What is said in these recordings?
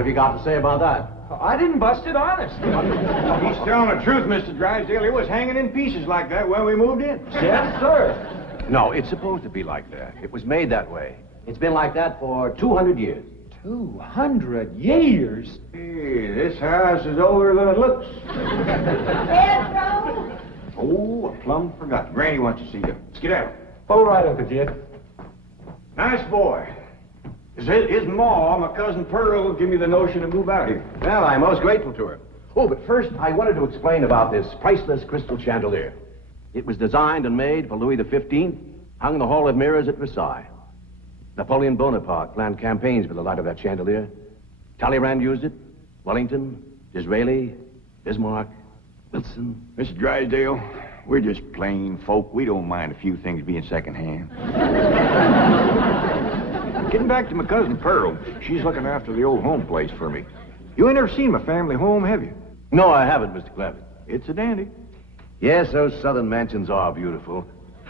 What have you got to say about that? I didn't bust it, honest. He's telling the truth, Mr. Drysdale. It was hanging in pieces like that when we moved in. Yes, sir. No, it's supposed to be like that. It was made that way. It's been like that for 200 years. 200 years? Hey, this house is older than it looks. Pedro? Oh, I plumb forgot. Granny wants to see you. Skedaddle. All right, Uncle Jed. Nice boy. His ma, my cousin Pearl, give me the notion to move out here. Well, I'm most grateful to her. Oh, but first, I wanted to explain about this priceless crystal chandelier. It was designed and made for Louis XV, hung in the Hall of Mirrors at Versailles. Napoleon Bonaparte planned campaigns with the light of that chandelier. Talleyrand used it. Wellington, Disraeli, Bismarck, Wilson. Mr. Drysdale, we're just plain folk. We don't mind a few things being secondhand. Getting back to my cousin Pearl, she's looking after the old home place for me. You ain't never seen my family home, have you? No, I haven't, Mr. Clampett. It's a dandy. Yes, those southern mansions are beautiful.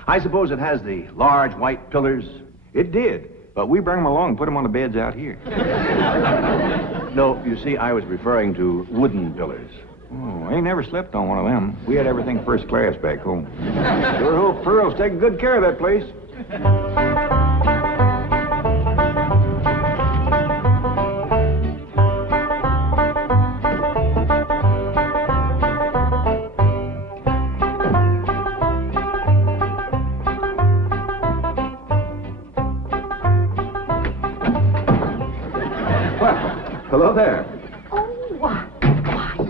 I suppose it has the large white pillars. It did, but we bring them along and put them on the beds out here. No, you see, I was referring to wooden pillars. Oh, I ain't never slept on one of them. We had everything first class back home. Sure hope Pearl's taking good care of that place. Hello there. Oh, why,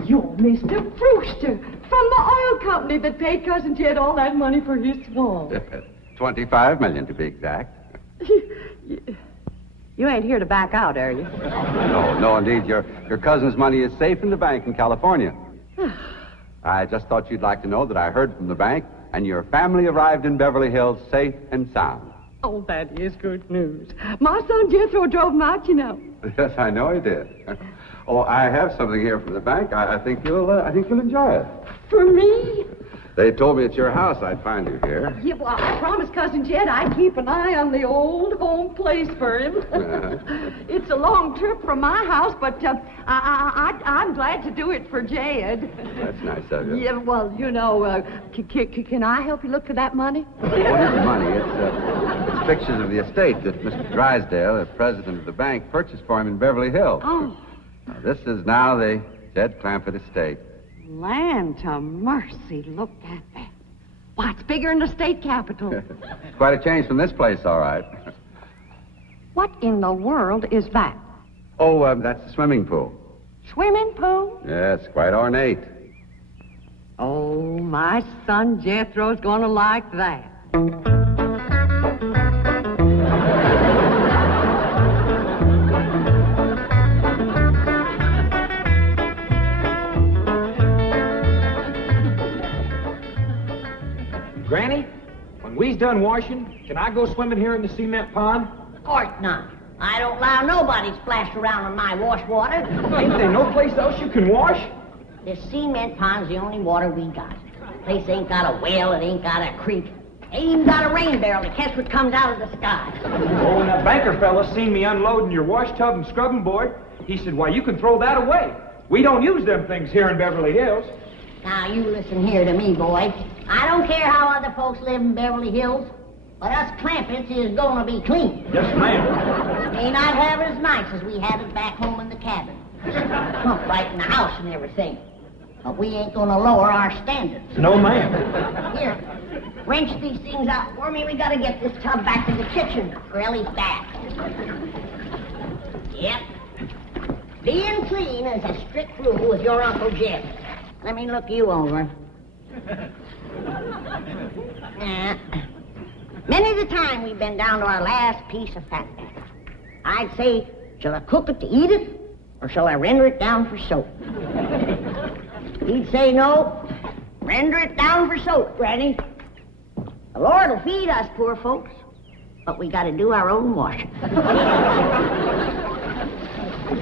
you're Mr. Brewster from the oil company that paid Cousin Jed all that money for his swamp. 25 million to be exact. You ain't here to back out, are you? No, indeed. Your cousin's money is safe in the bank in California. I just thought you'd like to know that I heard from the bank, and your family arrived in Beverly Hills safe and sound. Oh, that is good news. My son Jethro drove him out, you know. Yes, I know he did. Oh, I have something here from the bank. I think you'll enjoy it. For me? They told me at your house I'd find you here. Yeah, well, I promised Cousin Jed I'd keep an eye on the old home place for him. It's a long trip from my house, but I'm glad to do it for Jed. That's nice of you. Yeah, well, you know, can I help you look for that money? What is money? It's pictures of the estate that Mr. Drysdale, the president of the bank, purchased for him in Beverly Hills. Oh. Now, this is now the Jed Clampett estate. Land to mercy, look at that. Why, it's bigger than the state capitol. It's quite a change from this place, all right. What in the world is that? Oh, that's the swimming pool. Swimming pool? Yes, quite ornate. Oh, my son Jethro's gonna like that. Granny, when we's done washing, can I go swimming here in the cement pond? Of course not. I don't allow nobody to splash around in my wash water. Ain't there no place else you can wash? This cement pond's the only water we got. Place ain't got a well, it ain't got a creek. Ain't even got a rain barrel to catch what comes out of the sky. Oh, when that banker fella seen me unloading your wash tub and scrubbing board, he said, why, you can throw that away. We don't use them things here in Beverly Hills. Now, you listen here to me, boy. I don't care how other folks live in Beverly Hills, but us Clampetts is gonna be clean. Yes, ma'am. May not have it as nice as we had it back home in the cabin. Plump right in the house and everything. But we ain't gonna lower our standards. No, ma'am. Here, wrench these things out for me. We gotta get this tub back to the kitchen for Ellie's bath. Yep. Being clean is a strict rule with your Uncle Jed. Let me look you over. Many the time we've been down to our last piece of fat batter. I'd say, shall I cook it to eat it, or shall I render it down for soap? He'd say, no, render it down for soap, Granny. The Lord will feed us poor folks, but we gotta do our own washing.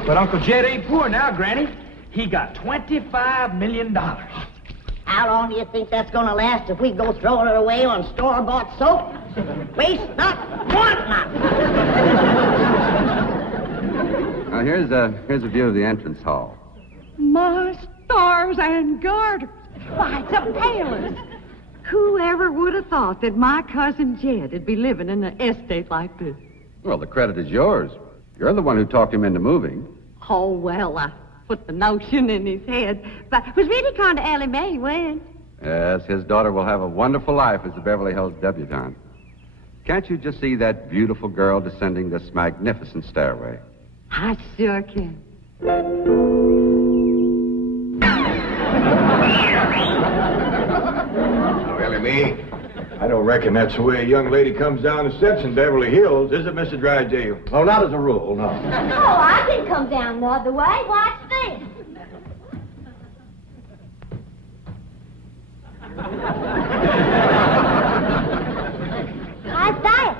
But Uncle Jed ain't poor now, Granny. He got $25 million. How long do you think that's gonna last if we go throwing it away on store-bought soap? Waste not, want not. Now, here's a view of the entrance hall. My stars and garters. Why, it's a palace. Whoever would have thought that my cousin Jed would be living in an estate like this? Well, the credit is yours. You're the one who talked him into moving. Oh, well, I put the notion in his head. But it was really kind of Ellie Mae he went. Yes, his daughter will have a wonderful life as a Beverly Hills debutante. Can't you just see that beautiful girl descending this magnificent stairway? I sure can. Oh, Ellie Mae, I don't reckon that's the way a young lady comes down the steps in Beverly Hills, is it, Mr. Drysdale? Oh, not as a rule, no. Oh, I can come down the other way. Watch this. How's that?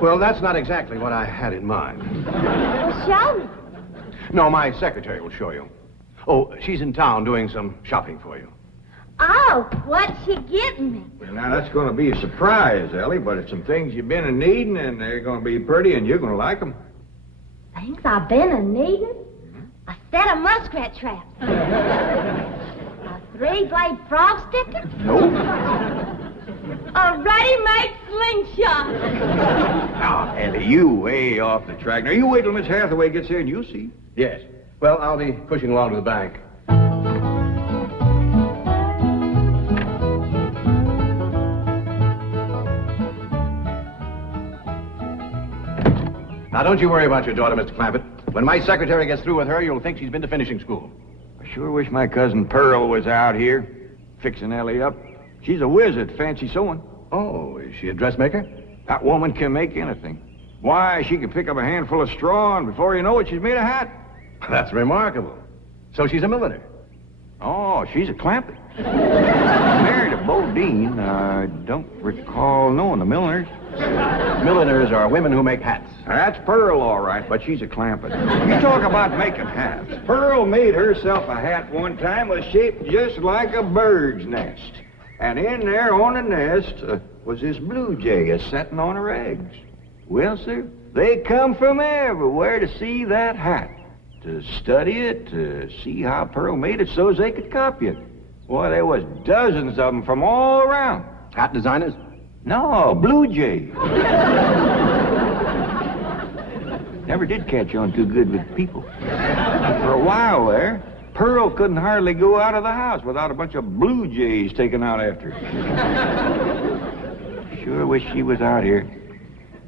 Well, that's not exactly what I had in mind. Well, show me. No, my secretary will show you. Oh, she's in town doing some shopping for you. Oh, what's she getting me? Well, now, that's going to be a surprise, Ellie, but it's some things you've been in needing, and they're going to be pretty, and you're going to like them. Things I've been a needing? A set of muskrat traps. A 3-blade frog sticker? Nope. A ready-made slingshot. Now, Ellie, you way off the track. Now, you wait till Miss Hathaway gets here, and you'll see. Yes. Well, I'll be pushing along to the bank. Now, don't you worry about your daughter, Mr. Clampett. When my secretary gets through with her, you'll think she's been to finishing school. I sure wish my cousin Pearl was out here, fixing Ellie up. She's a whiz at fancy sewing. Oh, is she a dressmaker? That woman can make anything. Why, she can pick up a handful of straw, and before you know it, she's made a hat. That's remarkable. So she's a milliner. Oh, she's a Clampett. Married a Bodine. I don't recall knowing the milliners. Milliners are women who make hats. That's Pearl, all right, but she's a Clampett. You talk about making hats. Pearl made herself a hat one time was shaped just like a bird's nest. And in there on the nest was this blue jay a-setting on her eggs. Well, sir, they come from everywhere to see that hat, to study it, to see how Pearl made it so as they could copy it. Boy, there was dozens of them from all around. Hat designers? No, blue jay. Never did catch on too good with people. For a while there, Pearl couldn't hardly go out of the house without a bunch of blue jays taken out after her. Sure wish she was out here.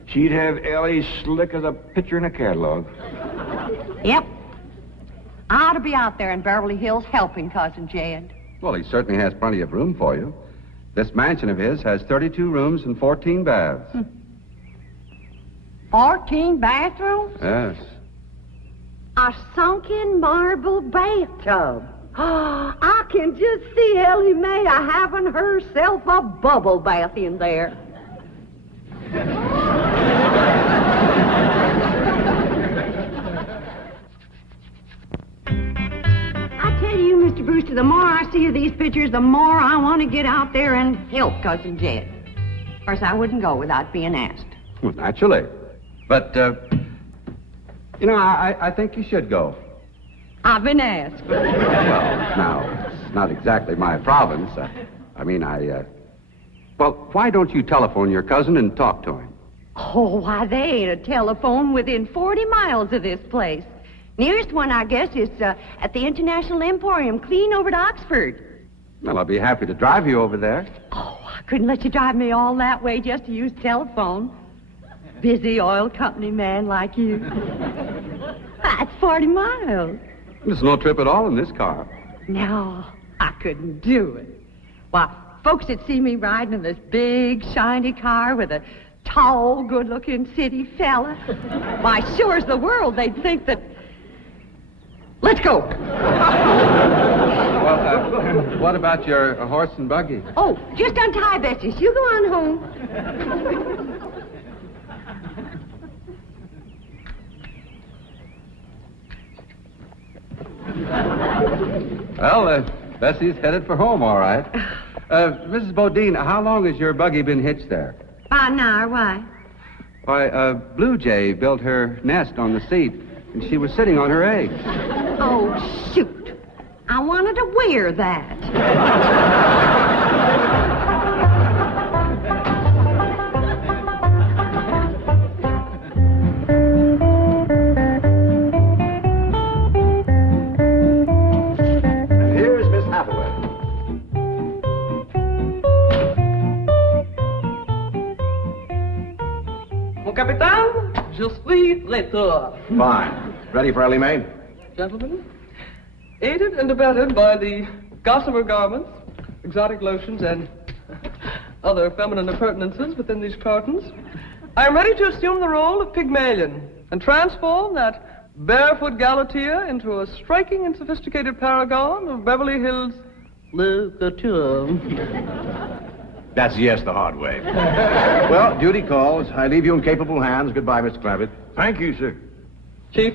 She'd have Ellie slick as a picture in a catalog. Yep. I ought to be out there in Beverly Hills helping Cousin Jed. Well, he certainly has plenty of room for you. This mansion of his has 32 rooms and 14 baths. 14 bathrooms? Yes. A sunken marble bathtub. I can just see Ellie Mae having herself a bubble bath in there. I tell you, Mr. Brewster, the more I see of these pictures, the more I want to get out there and help Cousin Jed. Of course, I wouldn't go without being asked. Well, naturally. But, I think you should go. I've been asked. Well, now, it's not exactly my province. Well, why don't you telephone your cousin and talk to him? Oh, why, they ain't a telephone within 40 miles of this place. Nearest one, I guess, is at the International Emporium, clean over to Oxford. Well, I'll be happy to drive you over there. Oh, I couldn't let you drive me all that way just to use telephone. Busy oil company man like you. That's 40 miles. There's no trip at all in this car. No, I couldn't do it. Why, folks that see me riding in this big, shiny car with a tall, good-looking city fella, why, sure as the world, they'd think that... Let's go. Well, what about your horse and buggy? Oh, just untie Bessie. You go on home. Well, Bessie's headed for home, all right. Mrs. Bodine, how long has your buggy been hitched there? About an hour, why? Why, Blue Jay built her nest on the seat, and she was sitting on her eggs. Oh, shoot. I wanted to wear that. And here's Miss Hathaway. Mon capitaine, je suis traiteur. Fine. Ready for Ellie Mae? Gentlemen, aided and abetted by the gossamer garments, exotic lotions, and other feminine appurtenances within these cartons, I am ready to assume the role of Pygmalion and transform that barefoot galatea into a striking and sophisticated paragon of Beverly Hills literature. That's yes the hard way. Well, duty calls. I leave you in capable hands. Goodbye, Mr. Clampett. Thank you, sir. Chief,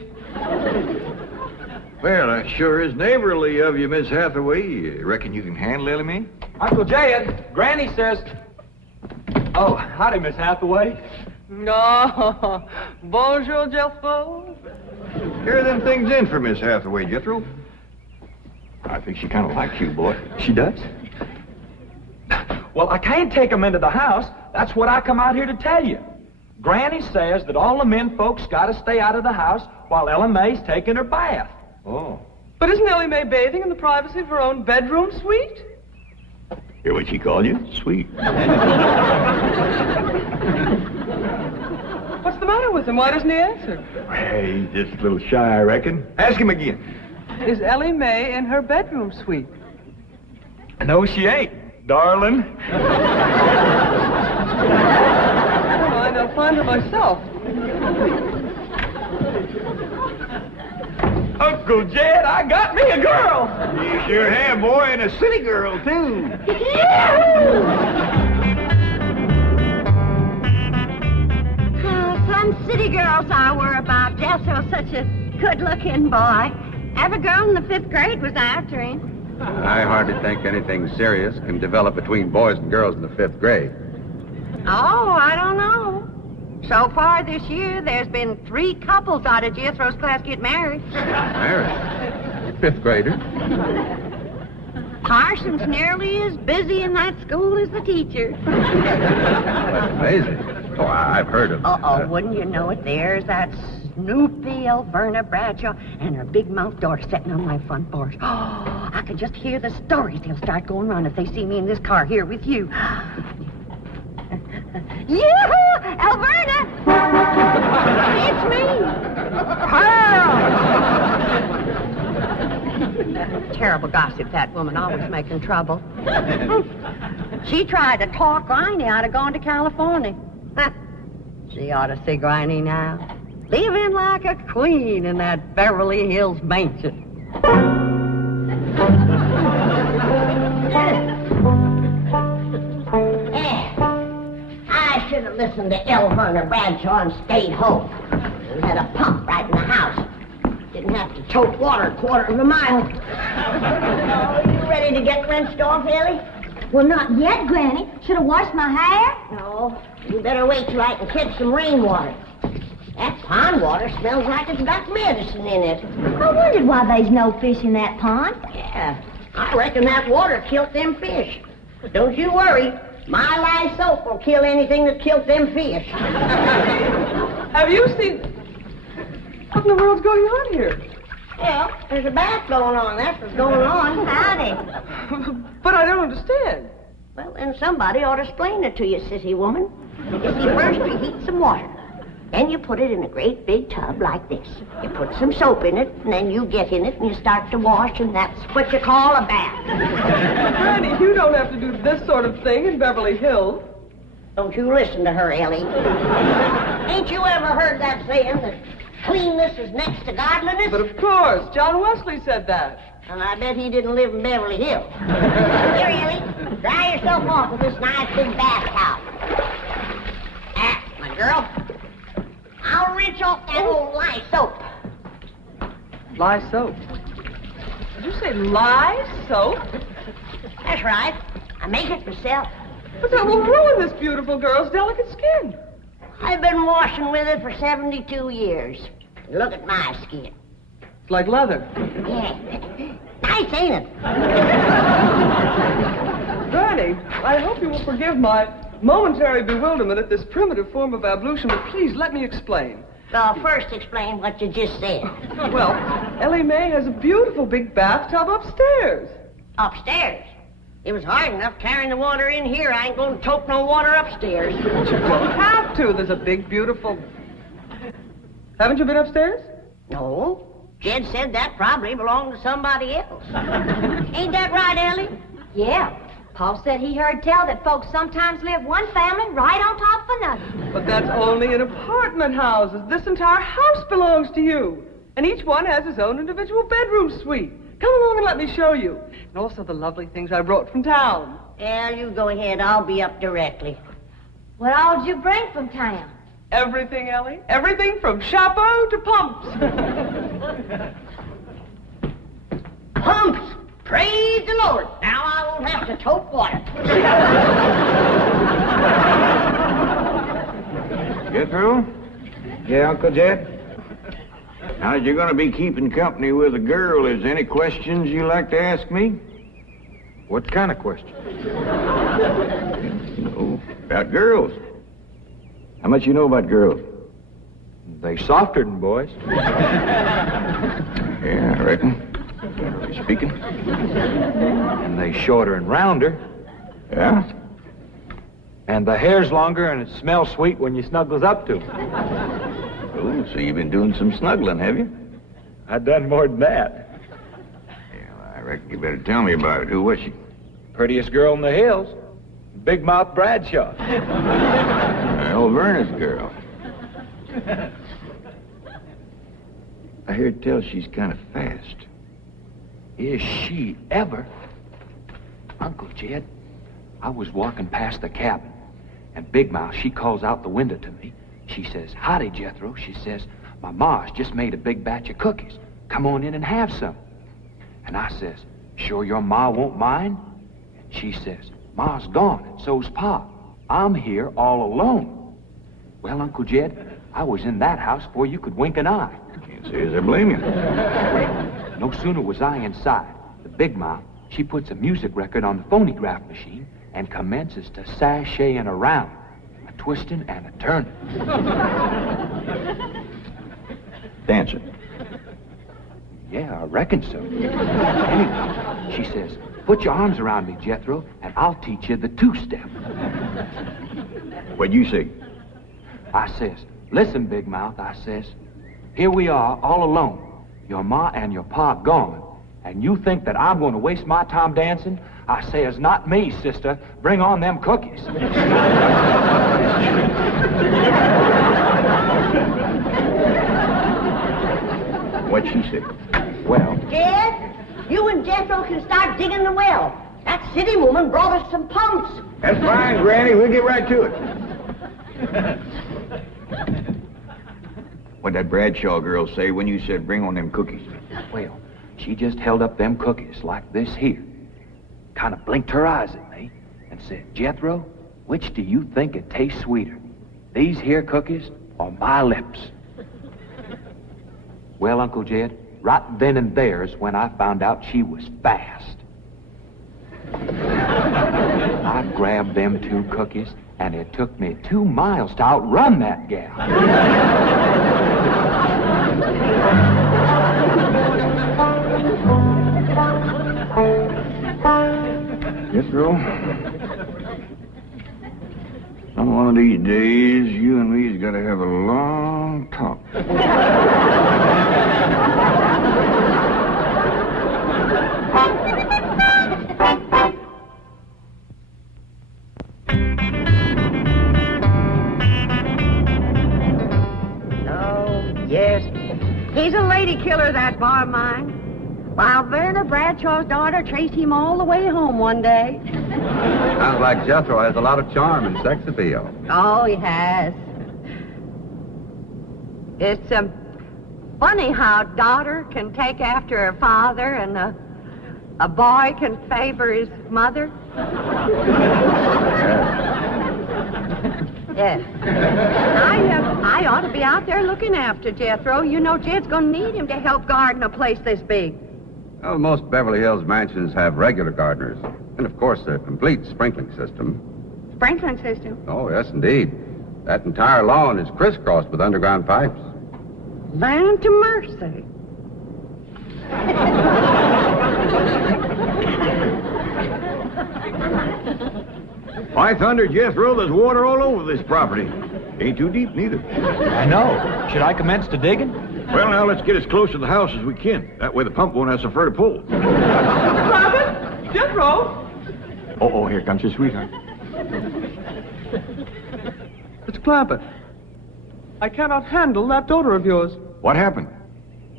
Well, that sure is neighborly of you, Miss Hathaway. You reckon you can handle Ellie Mae? Uncle Jed, Granny says... Oh, howdy, Miss Hathaway. no, bonjour, Jethro. Here are them things in for Miss Hathaway, Jethro. I think she kind of likes you, boy. She does? Well, I can't take them into the house. That's what I come out here to tell you. Granny says that all the men folks got to stay out of the house while Ella Mae's taking her bath. Oh. But isn't Ellie Mae bathing in the privacy of her own bedroom suite? Hear what she called you? Sweet. What's the matter with him? Why doesn't he answer? Hey, he's just a little shy, I reckon. Ask him again. Is Ellie Mae in her bedroom suite? No, she ain't, darling. Fine, I'll find her myself. Uncle Jed, I got me a girl. You sure have, boy, and a city girl, too. Some city girls I were about. Jethro's such a good-looking boy. Every girl in the 5th grade was after him. I hardly think anything serious can develop between boys and girls in the 5th grade. Oh, I don't know. So far this year, there's been 3 couples out of Jethro's class get married. Married? 5th grader? Parson's nearly as busy in that school as the teacher. That's amazing. Oh, I've heard of Uh-oh, wouldn't you know it? There's that Snoopy Alverna Bradshaw and her big-mouthed daughter sitting on my front porch. Oh, I can just hear the stories they'll start going around if they see me in this car here with you. Yoo-hoo! Alverna! It's me! Terrible gossip, that woman, always making trouble. She tried to talk Granny out of going to California. She ought to see Granny now. Living like a queen in that Beverly Hills mansion. I should have listened to Alverna Bradshaw and stayed home. We had a pump right in the house. Didn't have to tote water a quarter of a mile. Oh, you ready to get rinsed off, Ellie? Well, not yet, Granny. Should have washed my hair. No, you better wait till I can catch some rainwater. That pond water smells like it's got medicine in it. I wondered why there's no fish in that pond. Yeah, I reckon that water killed them fish. Don't you worry. My lye soap will kill anything that killed them fish. Have you seen... What in the world's going on here? Well, there's a bath going on. That's what's going on. Howdy. But I don't understand. Well, then somebody ought to explain it to you, sissy woman. You see, first you heat some water. Then you put it in a great big tub like this. You put some soap in it, and then you get in it, and you start to wash, and that's what you call a bath. Granny, you don't have to do this sort of thing in Beverly Hills. Don't you listen to her, Ellie. Ain't you ever heard that saying that cleanness is next to godliness? But of course, John Wesley said that. And I bet he didn't live in Beverly Hills. Here, Ellie, dry yourself off with this nice big bath towel. Ah, my girl. I'll rinse off that old lye soap. Lye soap. Did you say lye soap? That's right. I make it myself. But that will ruin this beautiful girl's delicate skin. I've been washing with it for 72 years. Look at my skin. It's like leather. Yeah. Nice, ain't it? Granny, I hope you will forgive my momentary bewilderment at this primitive form of ablution, but please let me explain. Well, first explain what you just said. Well, Ellie Mae has a beautiful big bathtub upstairs. Upstairs? It was hard enough carrying the water in here. I ain't going to tote no water upstairs. You don't have to. There's a big, beautiful... Haven't you been upstairs? No. Jed said that probably belonged to somebody else. Ain't that right, Ellie? Yeah. Paul said he heard tell that folks sometimes live one family right on top of another. But that's only in apartment houses. This entire house belongs to you. And each one has his own individual bedroom suite. Come along and let me show you. And also the lovely things I brought from town. Yeah, you go ahead. I'll be up directly. What all did you bring from town? Everything, Ellie. Everything from chapeau to pumps. Pumps! Praise the Lord. Now I won't have to tote water. Jethro? Yeah, Uncle Jed? Now, you're going to be keeping company with a girl. Is there any questions you like to ask me? What kind of question? About girls. How much you know about girls? They softer than boys. Yeah, I reckon. Generally speaking. And they shorter and rounder. Yeah? And the hair's longer and it smells sweet when you snuggles up to 'em. Oh, so you've been doing some snuggling, have you? I done more than that. Yeah, well, I reckon you better tell me about it. Who was she? Prettiest girl in the hills. Big Mouth Bradshaw. Well, Verna's girl. I hear tell she's kind of fast. Is she ever? Uncle Jed, I was walking past the cabin, and Big Mouth, she calls out the window to me. She says, "Howdy, Jethro." She says, "My ma's just made a big batch of cookies. Come on in and have some." And I says, "Sure your ma won't mind?" And she says, "Ma's gone, and so's Pa. I'm here all alone." Well, Uncle Jed, I was in that house before you could wink an eye. Can't say as I blame you. No sooner was I inside, the Big Mouth, she puts a music record on the phonograph machine and commences to sashaying around, a twisting and a turning. Dancing. Yeah, I reckon so. Anyway, she says, "Put your arms around me, Jethro, and I'll teach you the two-step." What'd you say? I says, "Listen, Big Mouth," I says, "here we are all alone. Your ma and your pa gone. And you think that I'm going to waste my time dancing?" I says, "Not me, sister. Bring on them cookies." What'd she say? Well, Jed, you and Jethro can start digging the well. That city woman brought us some pumps. That's fine, Granny. We'll get right to it. What'd that Bradshaw girl say when you said bring on them cookies? well, she just held up them cookies like this here, kind of blinked her eyes at me, and said, "Jethro, which do you think it tastes sweeter, these here cookies or my lips?" Well, Uncle Jed, right then and there is when I found out she was fast. I grabbed them two cookies, and it took me 2 miles to outrun that gal. Jethro, on one of these days, you and me's got to have a long talk. Yes. He's a lady killer, that bar of mine. While Verna Bradshaw's daughter traced him all the way home one day. Sounds like Jethro has a lot of charm and sex appeal. Oh, he has. It's funny how daughter can take after her father and a boy can favor his mother. Yeah. I ought to be out there looking after Jethro. You know, Jed's going to need him to help garden a place this big. Well, most Beverly Hills mansions have regular gardeners. And, of course, a complete sprinkling system. Sprinkling system? Oh, yes, indeed. That entire lawn is crisscrossed with underground pipes. Land to mercy. By thunder, Jethro, there's water all over this property. Ain't too deep, neither. I know. Should I commence the digging? Well, now, let's get as close to the house as we can. That way the pump won't have so far to pull. Clampett? Jethro? Oh, here comes your sweetheart. It's Clampett. I cannot handle that daughter of yours. What happened?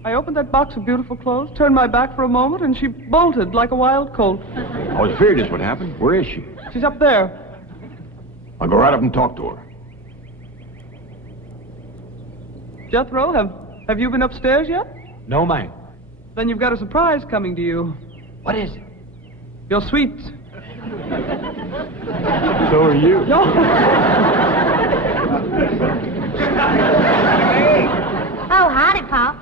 I opened that box of beautiful clothes, turned my back for a moment, and she bolted like a wild colt. I was afraid this would happen. Where is she? She's up there. I'll go right up and talk to her. Jethro, have you been upstairs yet? No, ma'am. Then you've got a surprise coming to you. What is it? Your sweets. So are you. Oh, howdy, Pop.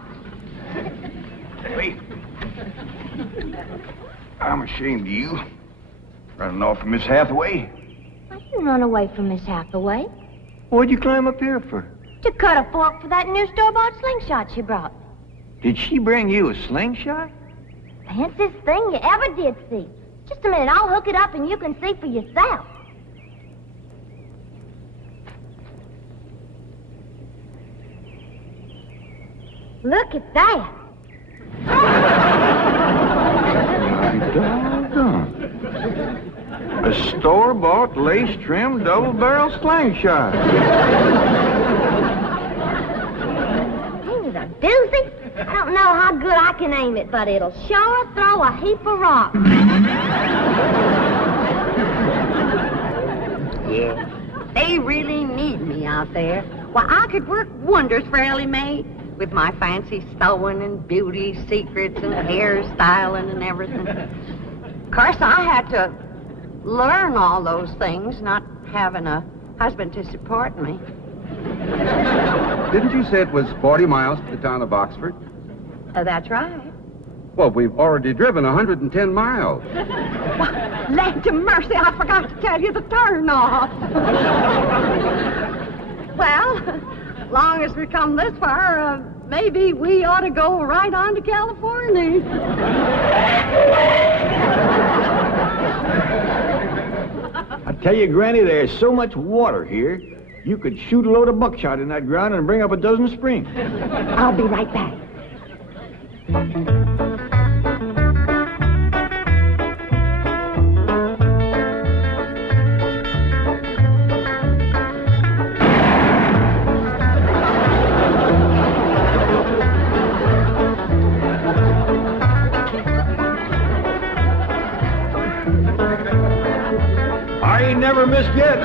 Wait. I'm ashamed of you. Running off from Miss Hathaway. I didn't run away from Miss Hathaway. What'd you climb up here for? To cut a fork for that new store-bought slingshot she brought. Did she bring you a slingshot? Fanciest thing you ever did see. Just a minute, I'll hook it up and you can see for yourself. Look at that. Doggone. A store-bought, lace-trimmed, double-barrel slingshot. Ain't it a doozy? I don't know how good I can aim it, but it'll sure throw a heap of rocks. Yeah. They really need me out there. Why, I could work wonders for Ellie Mae with my fancy sewing and beauty secrets and hairstyling and everything. Of course, I had to learn all those things, not having a husband to support me. Didn't you say it was 40 miles to the town of Oxford? That's right. Well, we've already driven 110 miles. Land to mercy, I forgot to tell you the turn off. Well, long as we come this far, maybe we ought to go right on to California. I tell you, Granny, there's so much water here, you could shoot a load of buckshot in that ground and bring up a dozen springs. I'll be right back. I ain't never missed yet.